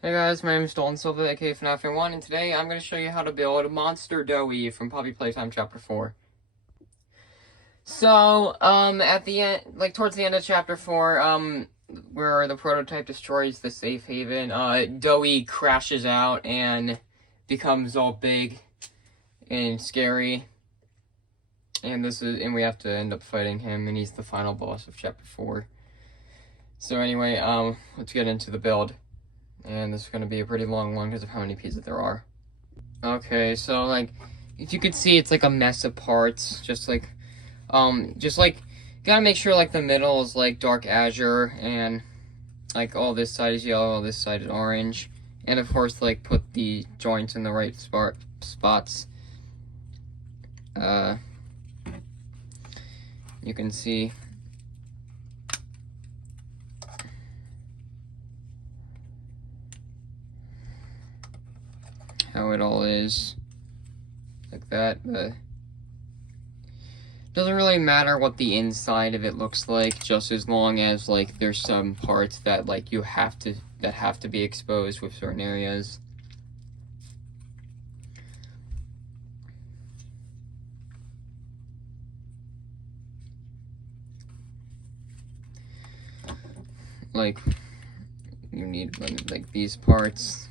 Hey guys, my name is Dalton Silva, aka FNAF1, and today I'm going to show you how to build Monster Doey from Poppy Playtime Chapter 4. So, at the end, towards the end of Chapter 4, where the prototype destroys the safe haven, Doey crashes out and becomes all big and scary. And we have to end up fighting him, and he's the final boss of Chapter 4. So anyway, let's get into the build. And this is going to be a pretty long one because of how many pieces there are. Okay, so, if you could see, it's, a mess of parts. Gotta make sure, the middle is, dark azure, and, all this side is yellow, all this side is orange. And, of course, put the joints in the right spots. You can see... how it all is, like that. Doesn't really matter what the inside of it looks like, just as long as there's some parts that have to be exposed with certain areas. You need these parts.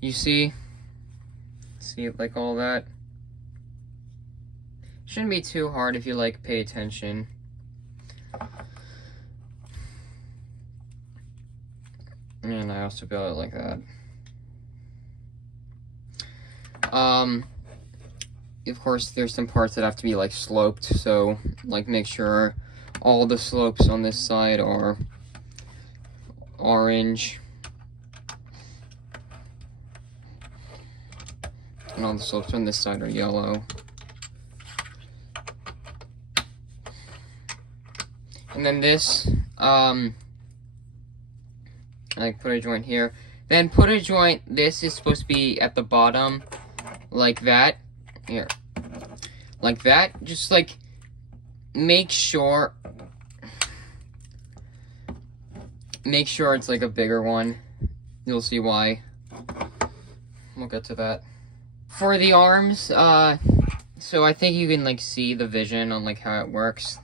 You see all that? Shouldn't be too hard if you pay attention. And I also built it like that. Of course, there's some parts that have to be sloped, so make sure all the slopes on this side are orange. And all the slopes on this side are yellow. And then this, put a joint here. Then put a joint, this is supposed to be at the bottom, like that. Here. Like that. Just, make sure it's, a bigger one. You'll see why. We'll get to that. For the arms, so I think you can, see the vision on, how it works.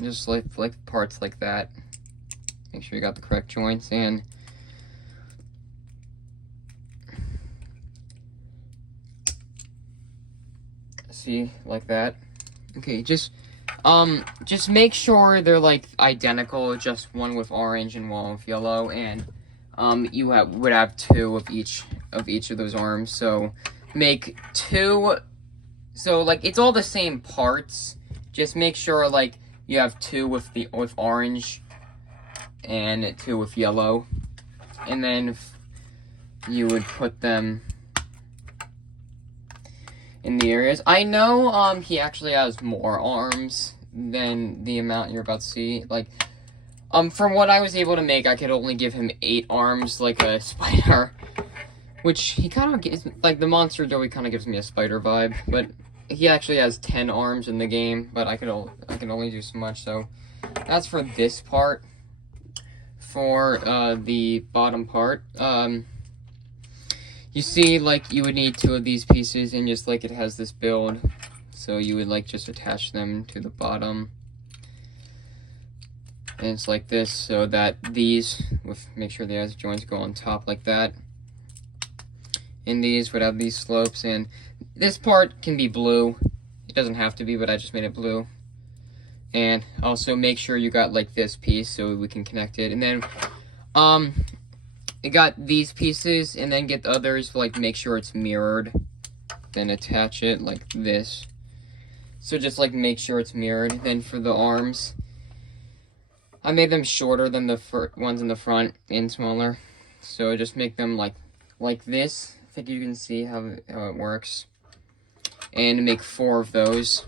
Just, parts like that. Make sure you got the correct joints, and... see, like that. Okay, just make sure they're, identical, just one with orange and one with yellow, and... you would have two of each of those arms, so make two. So it's all the same parts. Just make sure you have two with orange and two with yellow, and then you would put them in the areas. I know he actually has more arms than the amount you're about to see. From what I was able to make, I could only give him 8 arms, like a spider. Which, he kind of gives, the Monster Doey kind of gives me a spider vibe. But he actually has 10 arms in the game, but I can only do so much, so... That's for this part. For, the bottom part, you see, you would need 2 of these pieces, and just, it has this build. So you would, just attach them to the bottom. And it's like this, so that these, make sure the joints go on top like that. And these would have these slopes, and this part can be blue. It doesn't have to be, but I just made it blue. And also make sure you got this piece so we can connect it. And then, you got these pieces, and then get the others, make sure it's mirrored. Then attach it like this. So just make sure it's mirrored. Then for the arms, I made them shorter than the ones in the front and smaller. So just make them like this. I think you can see how it works. And make 4 of those.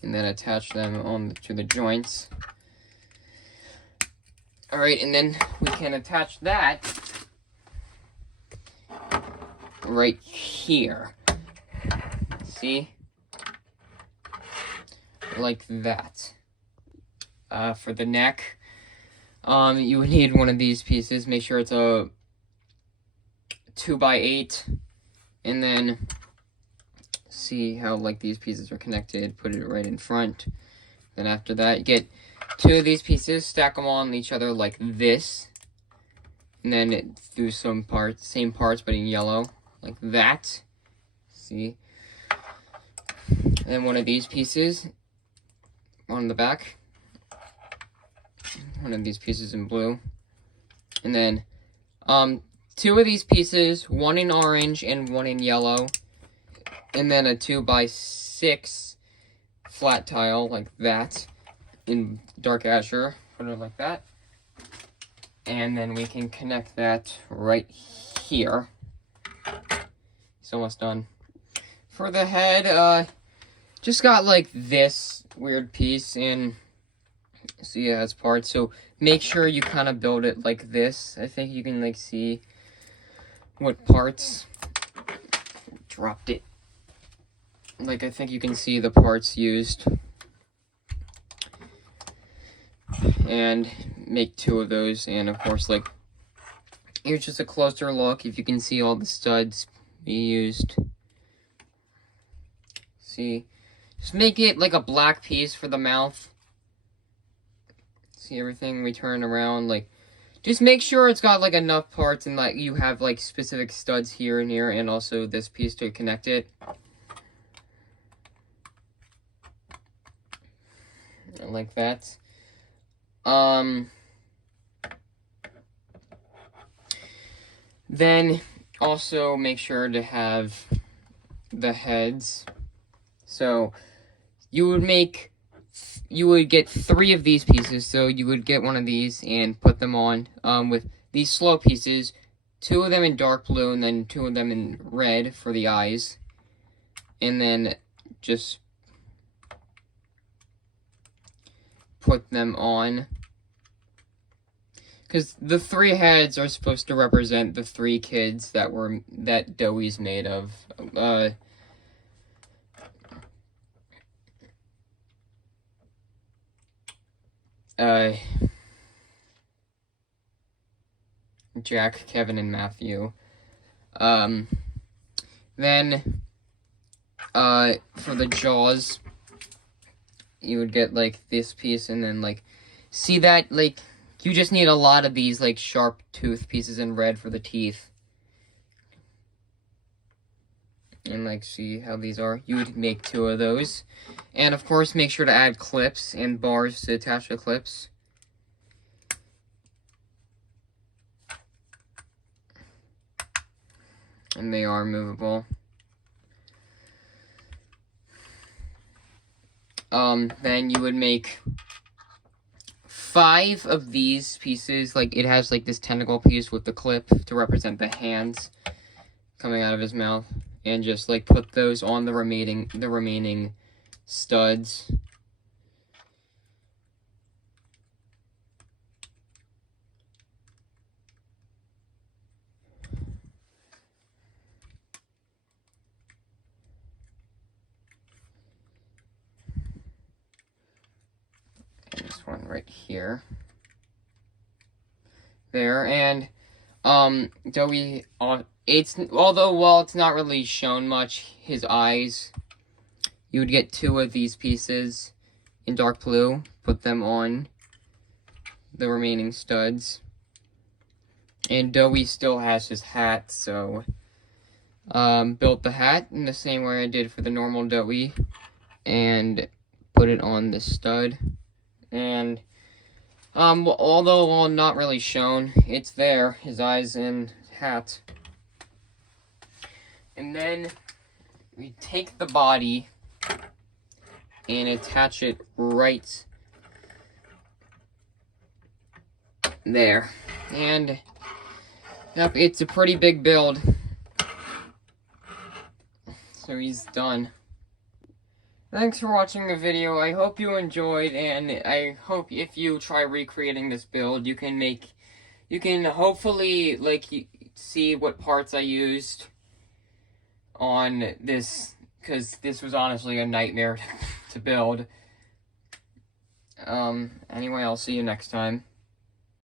And then attach them to the joints. Alright, and then we can attach that right here. See? Like that. for the neck. You would need one of these pieces. Make sure it's a 2x8, and then see how like these pieces are connected. Put it right in front. Then after that, you get 2 of these pieces, stack them on each other like this, and then do some parts, same parts but in yellow, like that. See? And then one of these pieces on the back. One of these pieces in blue. And then 2 of these pieces, one in orange and one in yellow. And then a 2x6 flat tile like that in dark azure. Put it like that. And then we can connect that right here. It's almost done. For the head, just got like this weird piece, and see it has parts, so make sure you kind of build it like this. I think you can like see what parts. Dropped it. Like, I think you can see the parts used. And make 2 of those, and of course, like, here's just a closer look if you can see all the studs we used. See, just make it like a black piece for the mouth. See everything we turn around, like, just make sure it's got like enough parts and like you have like specific studs here and here, and also this piece to connect it. Like that. Then also make sure to have the heads. So you would get 3 of these pieces. So you would get one of these and put them on with these slow pieces, 2 of them in dark blue and then 2 of them in red for the eyes. And then just put them on, because the 3 heads are supposed to represent the 3 kids that Doey's made of. Jack, Kevin, and Matthew. Then for the jaws, you would get like this piece, and then like, see that, like, you just need a lot of these like sharp tooth pieces in red for the teeth. And like, see how these are? You would make 2 of those. And of course, make sure to add clips and bars to attach the clips. And they are movable. Then you would make 5 of these pieces. Like, it has like this tentacle piece with the clip to represent the hands coming out of his mouth, and just like put those on the remaining studs. This one right here. There, and Doey, although while it's not really shown much, his eyes, you would get 2 of these pieces in dark blue, put them on the remaining studs. And Doey still has his hat, so built the hat in the same way I did for the normal Doey, and put it on the stud. And although not really shown, it's there, his eyes and hat. And then we take the body and attach it right there. And yep, it's a pretty big build. So he's done. Thanks for watching the video. I hope you enjoyed, and I hope if you try recreating this build, you can hopefully like see what parts I used on this, because this was honestly a nightmare to build. Anyway, I'll see you next time.